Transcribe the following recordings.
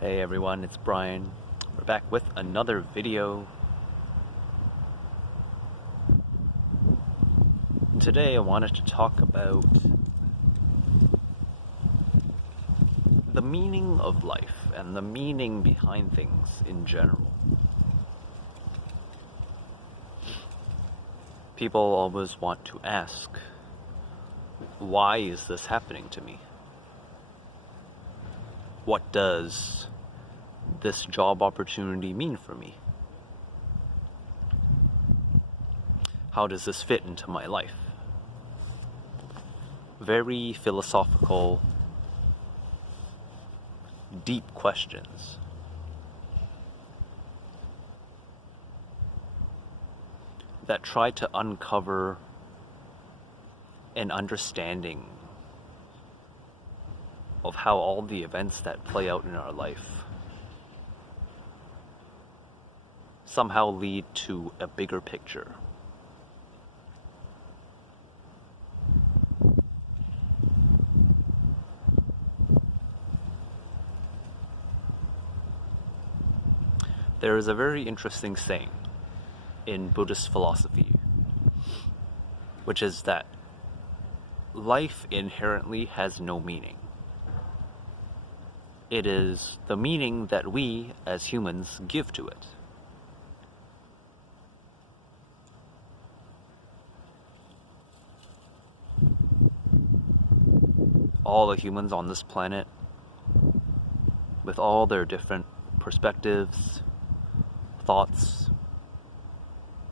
Hey everyone, it's Brian. We're back with another video. Today I wanted to talk about the meaning of life and the meaning behind things in general. People always want to ask, why is this happening to me? What does this job opportunity mean for me? How does this fit into my life? Very philosophical, deep questions. That try to uncover an understanding of how all the events that play out in our life somehow lead to a bigger picture. There is a very interesting saying in Buddhist philosophy, which is that life inherently has no meaning. It is the meaning that we, as humans, give to it. All the humans on this planet, with all their different perspectives, thoughts,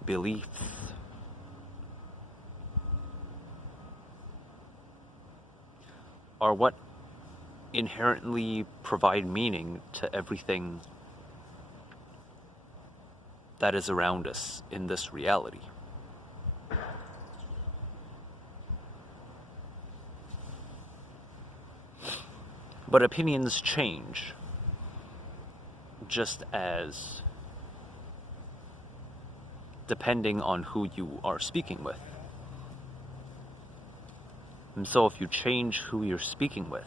beliefs, are what inherently provide meaning to everything that is around us in this reality. But opinions change, just as depending on who you are speaking with. And so if you change who you're speaking with,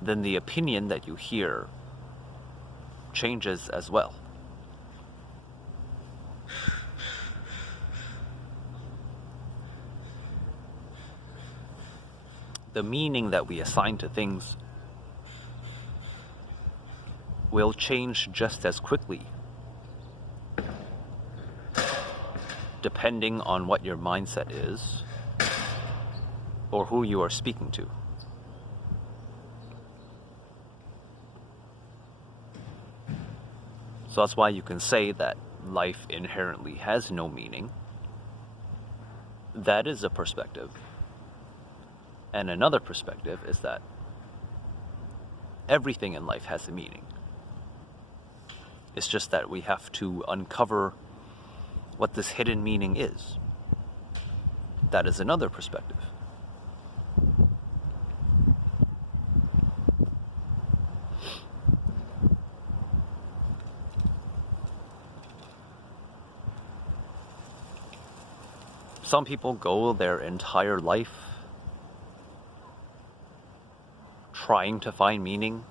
then the opinion that you hear changes as well. The meaning that we assign to things will change just as quickly, depending on what your mindset is or who you are speaking to. So that's why you can say that life inherently has no meaning. That is a perspective. And another perspective is that everything in life has a meaning. It's just that we have to uncover what this hidden meaning is. That is another perspective. Some people go their entire life trying to find meaning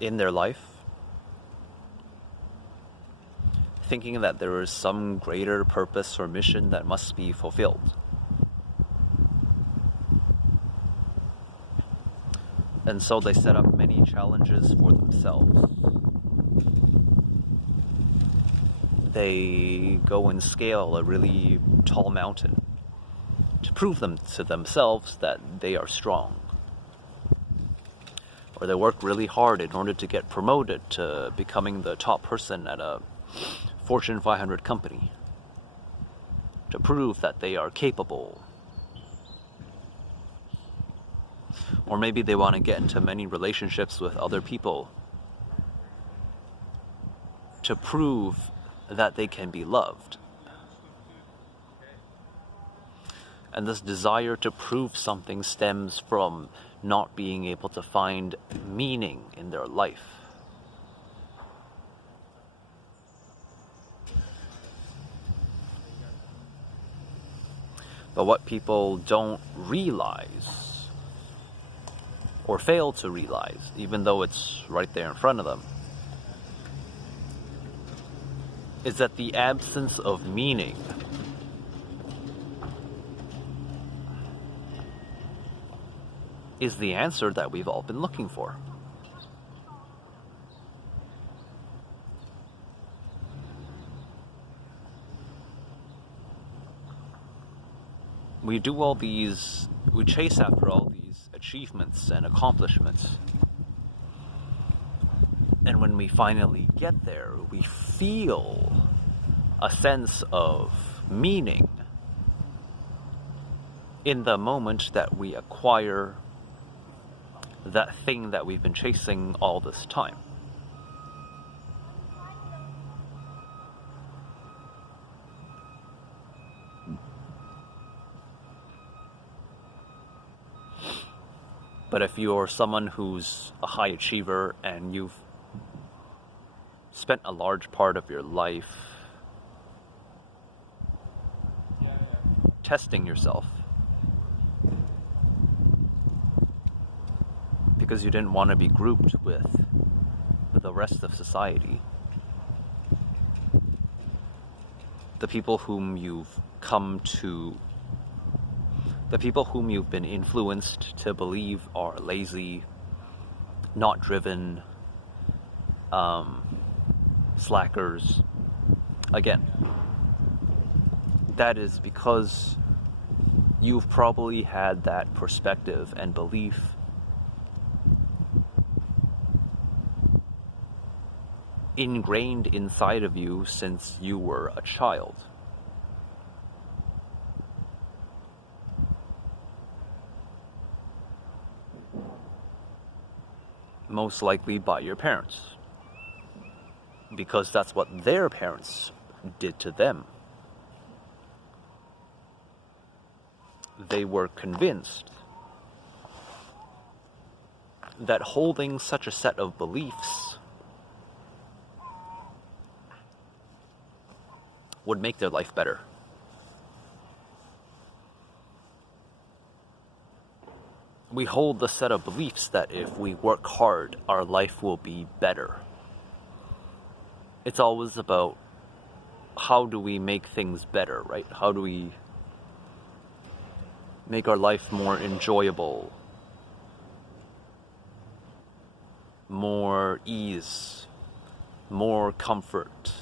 in their life, thinking that there is some greater purpose or mission that must be fulfilled. And so they set up many challenges for themselves. They go and scale a really tall mountain to prove to themselves that they are strong. Or they work really hard in order to get promoted to becoming the top person at a Fortune 500 company, to prove that they are capable. Or maybe they want to get into many relationships with other people to prove that they can be loved. And this desire to prove something stems from not being able to find meaning in their life. But what people don't realize or fail to realize, even though it's right there in front of them, is that the absence of meaning is the answer that we've all been looking for. We chase after all these achievements and accomplishments. And when we finally get there, we feel a sense of meaning in the moment that we acquire that thing that we've been chasing all this time. But if you're someone who's a high achiever and you've spent a large part of your life testing yourself because you didn't want to be grouped with the rest of society, the people whom you've been influenced to believe are lazy, not driven, slackers. Again, that is because you've probably had that perspective and belief ingrained inside of you since you were a child. Most likely by your parents, because that's what their parents did to them. They were convinced that holding such a set of beliefs would make their life better. We hold the set of beliefs that if we work hard, our life will be better. It's always about how do we make things better, right? How do we make our life more enjoyable, more ease, more comfort.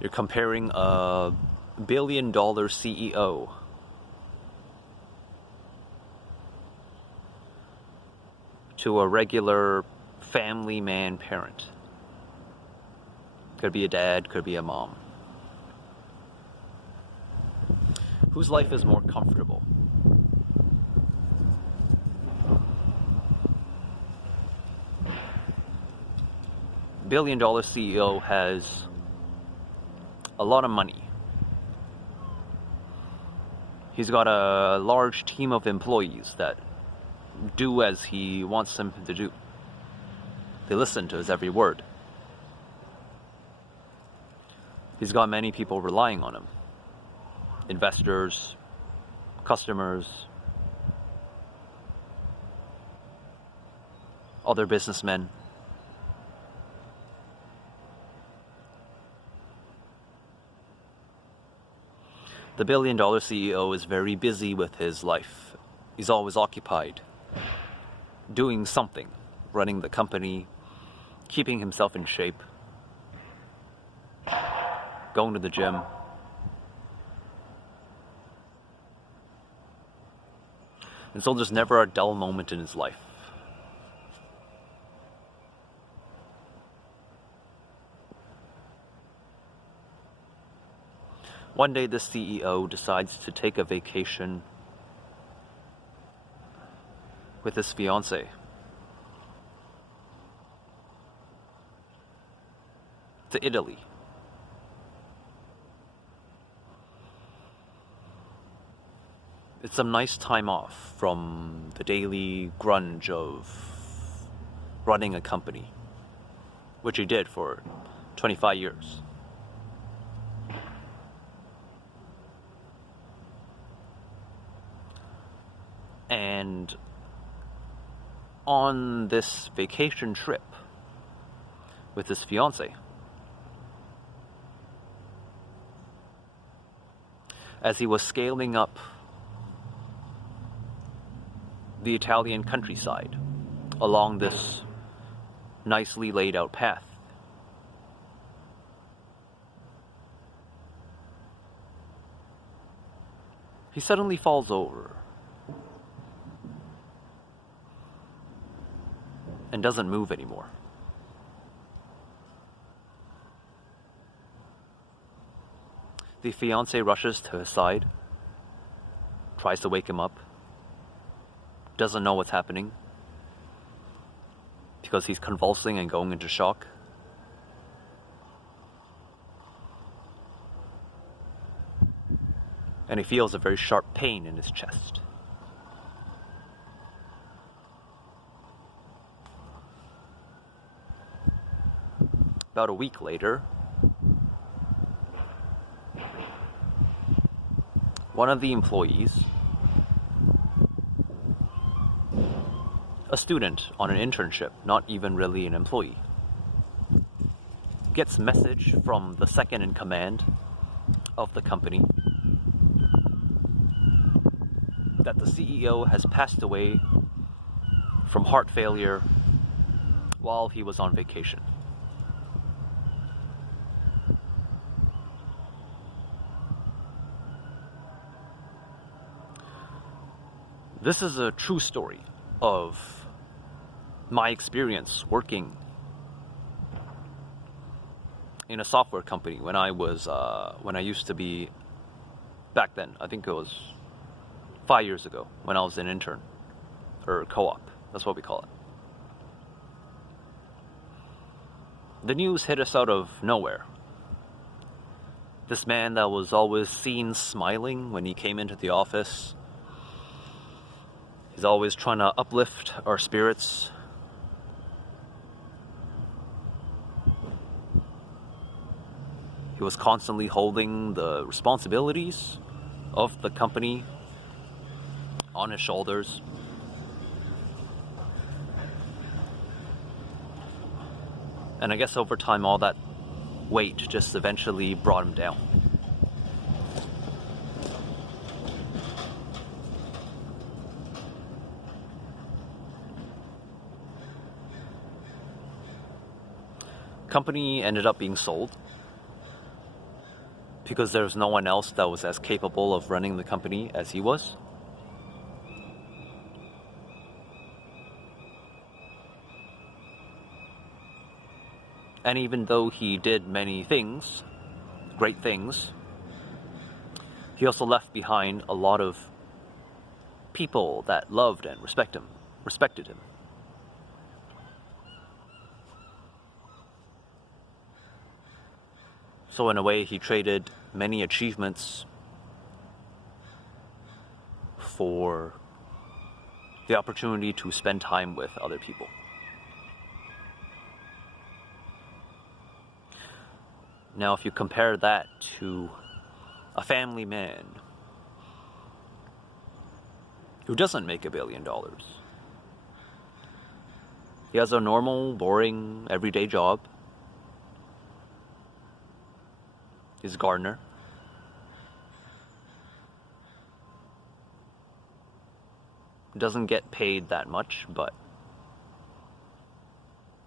You're comparing a billion-dollar CEO to a regular family man parent. Could be a dad, could be a mom. Whose life is more comfortable? Billion-dollar CEO has a lot of money. He's got a large team of employees that do as he wants them to do. They listen to his every word. He's got many people relying on him. Investors, customers, other businessmen. The billion-dollar CEO is very busy with his life. He's always occupied, doing something, running the company, keeping himself in shape, going to the gym. And so there's never a dull moment in his life. One day, the CEO decides to take a vacation with his fiancée. To Italy. It's some nice time off from the daily grunge of running a company, which he did for 25 years. And on this vacation trip with his fiancée, as he was scaling up the Italian countryside along this nicely laid out path, he suddenly falls over and doesn't move anymore. The fiancé rushes to his side, tries to wake him up, doesn't know what's happening because he's convulsing and going into shock. And he feels a very sharp pain in his chest. About a week later, one of the employees, a student on an internship, not even really an employee, gets message from the second in command of the company that the CEO has passed away from heart failure while he was on vacation. This is a true story of my experience working in a software company when I used to be, back then, I think it was 5 years ago, when I was an intern, or co-op, that's what we call it. The news hit us out of nowhere. This man that was always seen smiling when he came into the office, he's always trying to uplift our spirits. He was constantly holding the responsibilities of the company on his shoulders. And I guess over time, all that weight just eventually brought him down. Company ended up being sold because there's no one else that was as capable of running the company as he was. And even though he did many things, great things, he also left behind a lot of people that loved and respected him. So in a way, he traded many achievements for the opportunity to spend time with other people. Now, if you compare that to a family man who doesn't make $1 billion, he has a normal, boring, everyday job. He's a gardener. Doesn't get paid that much, but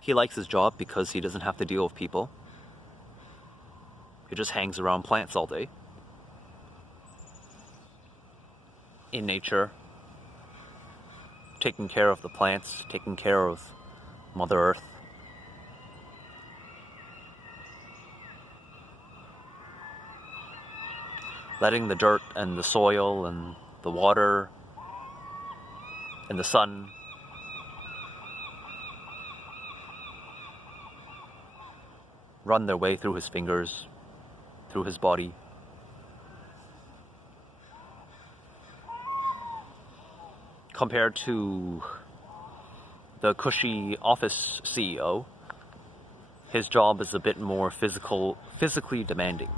he likes his job because he doesn't have to deal with people. He just hangs around plants all day. In nature. Taking care of the plants, taking care of Mother Earth. Letting the dirt and the soil and the water and the sun run their way through his fingers, through his body. Compared to the cushy office CEO his job is a bit more physically demanding.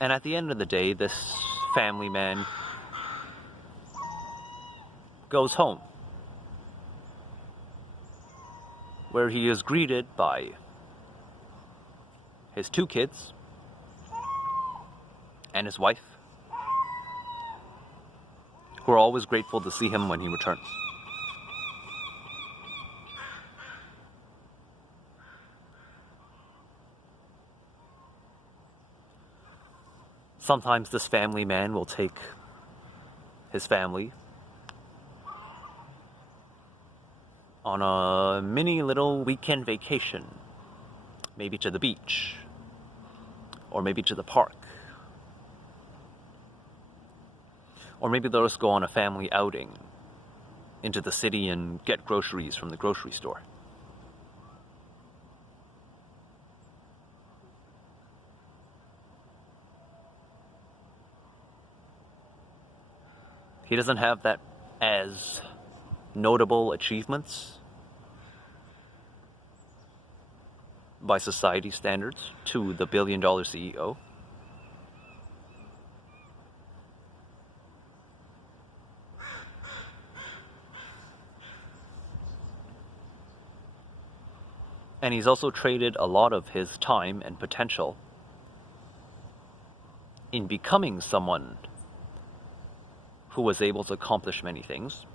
And at the end of the day, this family man goes home, where he is greeted by his 2 kids and his wife, who are always grateful to see him when he returns. Sometimes this family man will take his family on a mini little weekend vacation, maybe to the beach, or maybe to the park. Or maybe they'll just go on a family outing into the city and get groceries from the grocery store. He doesn't have that as notable achievements by society standards to the billion-dollar CEO. And he's also traded a lot of his time and potential in becoming someone who was able to accomplish many things.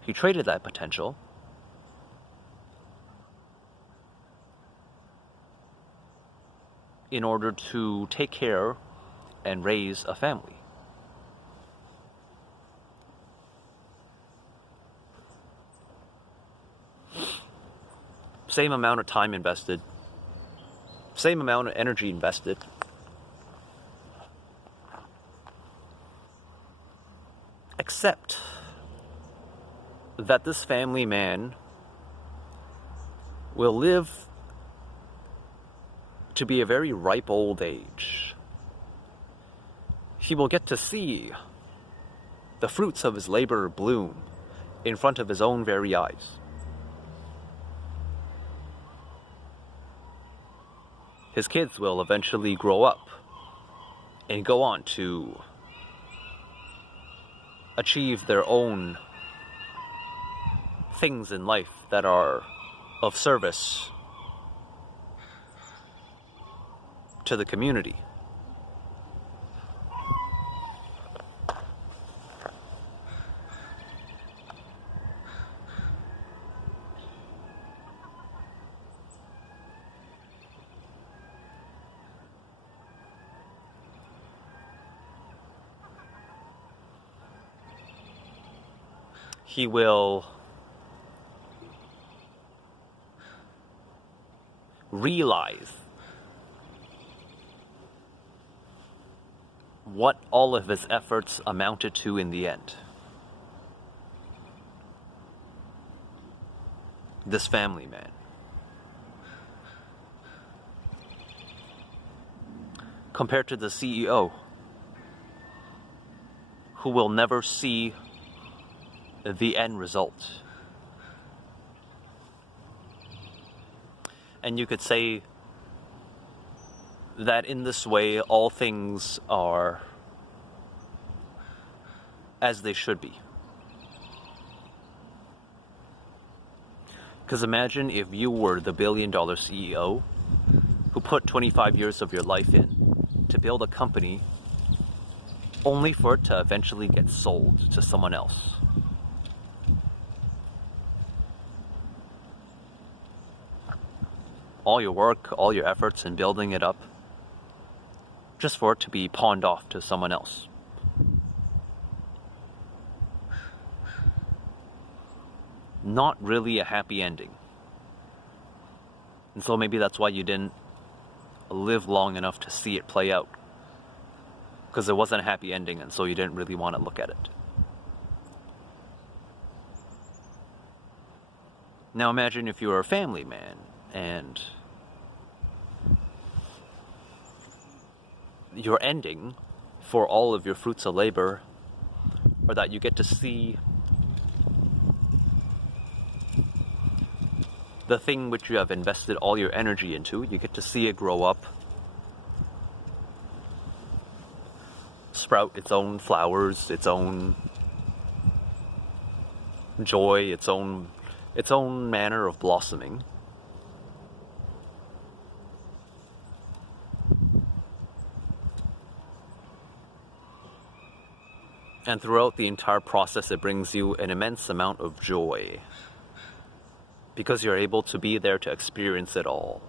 He traded that potential in order to take care and raise a family. Same amount of time invested, same amount of energy invested. Except that this family man will live to be a very ripe old age. He will get to see the fruits of his labor bloom in front of his own very eyes. His kids will eventually grow up and go on to achieve their own things in life that are of service to the community. He will realize what all of his efforts amounted to in the end. This family man. Compared to the CEO, who will never see the end result. And you could say that in this way, all things are as they should be. Because imagine if you were the billion-dollar CEO who put 25 years of your life in to build a company only for it to eventually get sold to someone else. All your work, all your efforts in building it up, just for it to be pawned off to someone else. Not really a happy ending. And so maybe that's why you didn't live long enough to see it play out. Because it wasn't a happy ending, and so you didn't really want to look at it. Now imagine if you were a family man, and your ending for all of your fruits of labor or that you get to see the thing which you have invested all your energy into, you get to see it grow up, sprout its own flowers, its own joy, its own manner of blossoming. And throughout the entire process, it brings you an immense amount of joy, because you're able to be there to experience it all.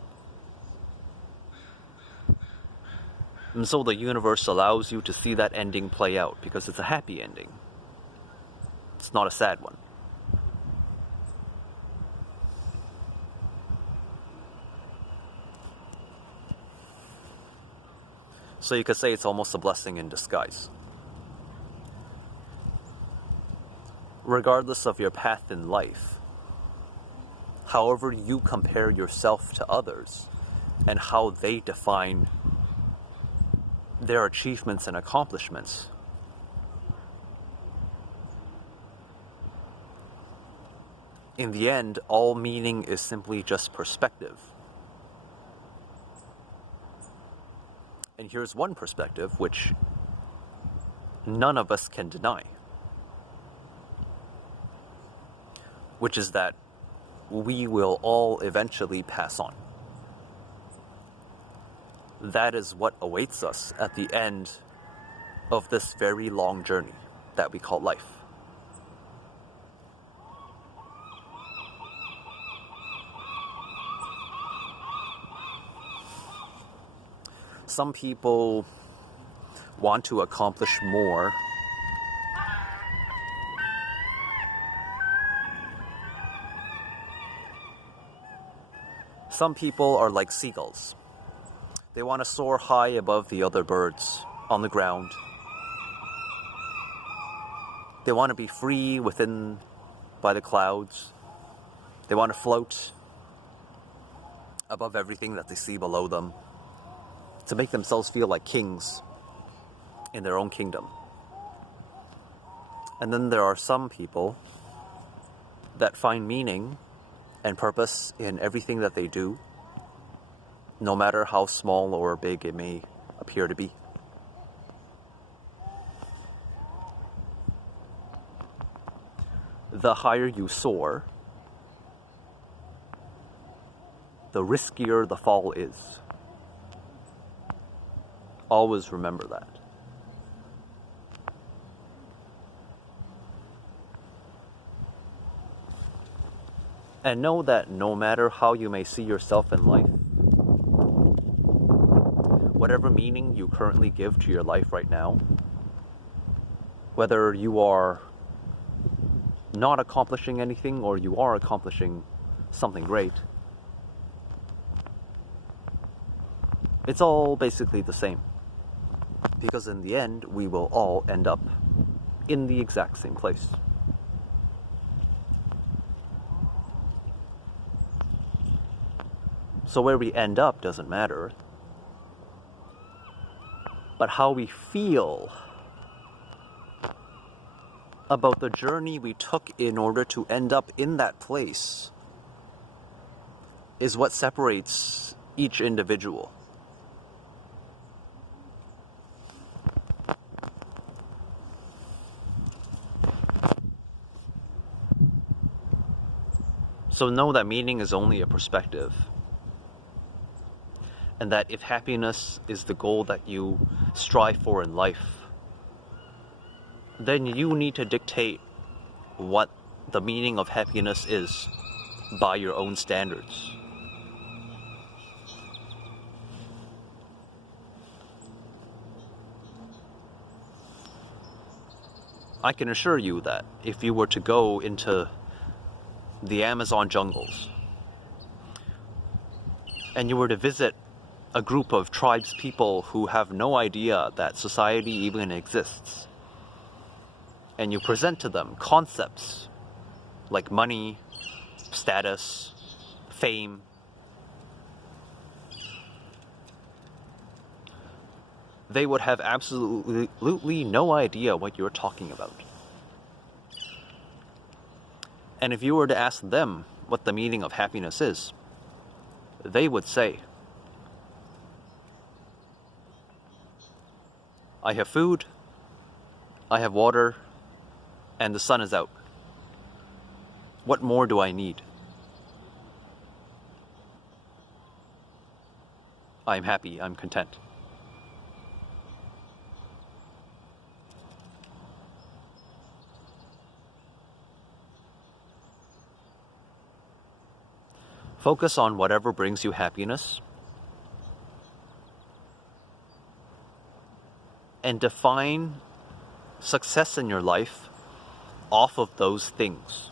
And so the universe allows you to see that ending play out, because it's a happy ending. It's not a sad one. So you could say it's almost a blessing in disguise. Regardless of your path in life, however you compare yourself to others and how they define their achievements and accomplishments, in the end, all meaning is simply just perspective. And here's one perspective which none of us can deny, which is that we will all eventually pass on. That is what awaits us at the end of this very long journey that we call life. Some people want to accomplish more. Some people are like seagulls. They want to soar high above the other birds on the ground. They want to be free within by the clouds. They want to float above everything that they see below them, to make themselves feel like kings in their own kingdom. And then there are some people that find meaning and purpose in everything that they do, no matter how small or big it may appear to be. The higher you soar, the riskier the fall is. Always remember that. And know that no matter how you may see yourself in life, whatever meaning you currently give to your life right now, whether you are not accomplishing anything or you are accomplishing something great, it's all basically the same. Because in the end, we will all end up in the exact same place. So where we end up doesn't matter, but how we feel about the journey we took in order to end up in that place is what separates each individual. So know that meaning is only a perspective, and that if happiness is the goal that you strive for in life, then you need to dictate what the meaning of happiness is by your own standards. I can assure you that if you were to go into the Amazon jungles and you were to visit a group of tribes people who have no idea that society even exists, and you present to them concepts like money, status, fame, they would have absolutely no idea what you're talking about. And if you were to ask them what the meaning of happiness is, they would say, I have food, I have water, and the sun is out. What more do I need? I'm happy, I'm content. Focus on whatever brings you happiness and define success in your life off of those things.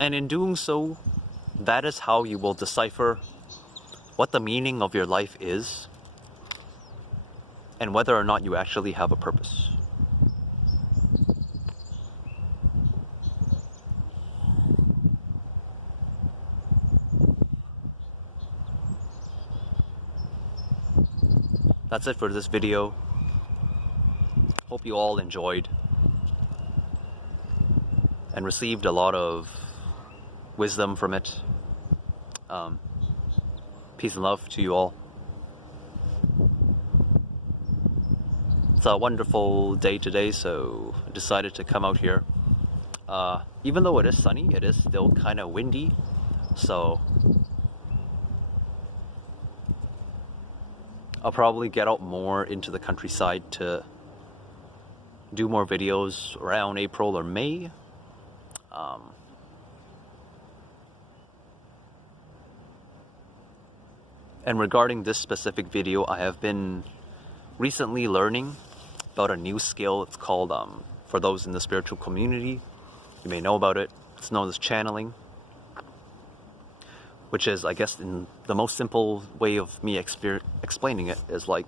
And in doing so, that is how you will decipher what the meaning of your life is and whether or not you actually have a purpose. That's it for this video. Hope you all enjoyed and received a lot of wisdom from it. Peace and love to you all. It's a wonderful day today, so I decided to come out here. Even though it is sunny, it is still kind of windy, so I'll probably get out more into the countryside to do more videos around April or May. And regarding this specific video, I have been recently learning about a new skill. It's called, for those in the spiritual community, you may know about it, it's known as channeling. Which is, I guess, in the most simple way of me explaining it, is like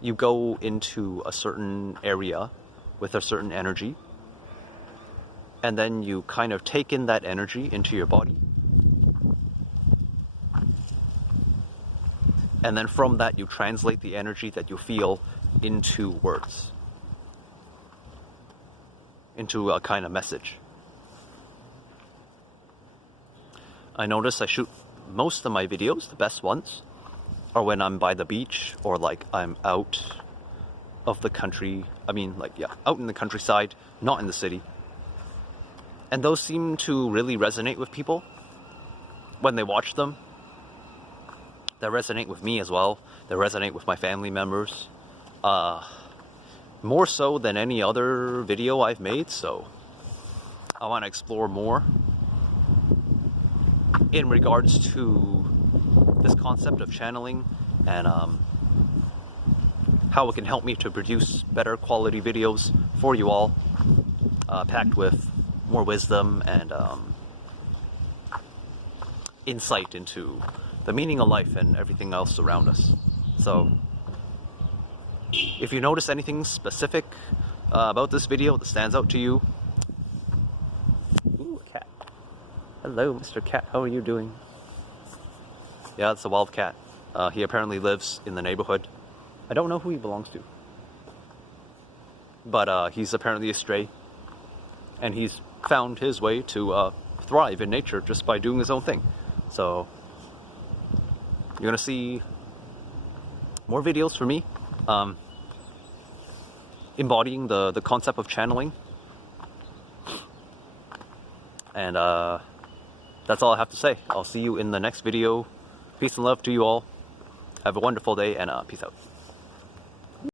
you go into a certain area with a certain energy, and then you kind of take in that energy into your body. And then from that, you translate the energy that you feel into words, into a kind of message. I notice I shoot most of my videos, the best ones, are when I'm by the beach or like I'm out of the country. I mean, like, yeah, out in the countryside, not in the city. And those seem to really resonate with people when they watch them. They resonate with me as well. They resonate with my family members. More so than any other video I've made, so I want to explore more in regards to this concept of channeling and how it can help me to produce better quality videos for you all, packed with more wisdom and insight into the meaning of life and everything else around us. So if you notice anything specific about this video that stands out to you, ooh, a cat. Hello, Mr. Cat, how are you doing? Yeah, it's a wild cat. He apparently lives in the neighborhood. I don't know who he belongs to, but he's apparently a stray, and he's found his way to thrive in nature just by doing his own thing. So you're gonna see more videos from me embodying the concept of channeling. And that's all I have to say. I'll see you in the next video. Peace and love to you all. Have a wonderful day, and peace out.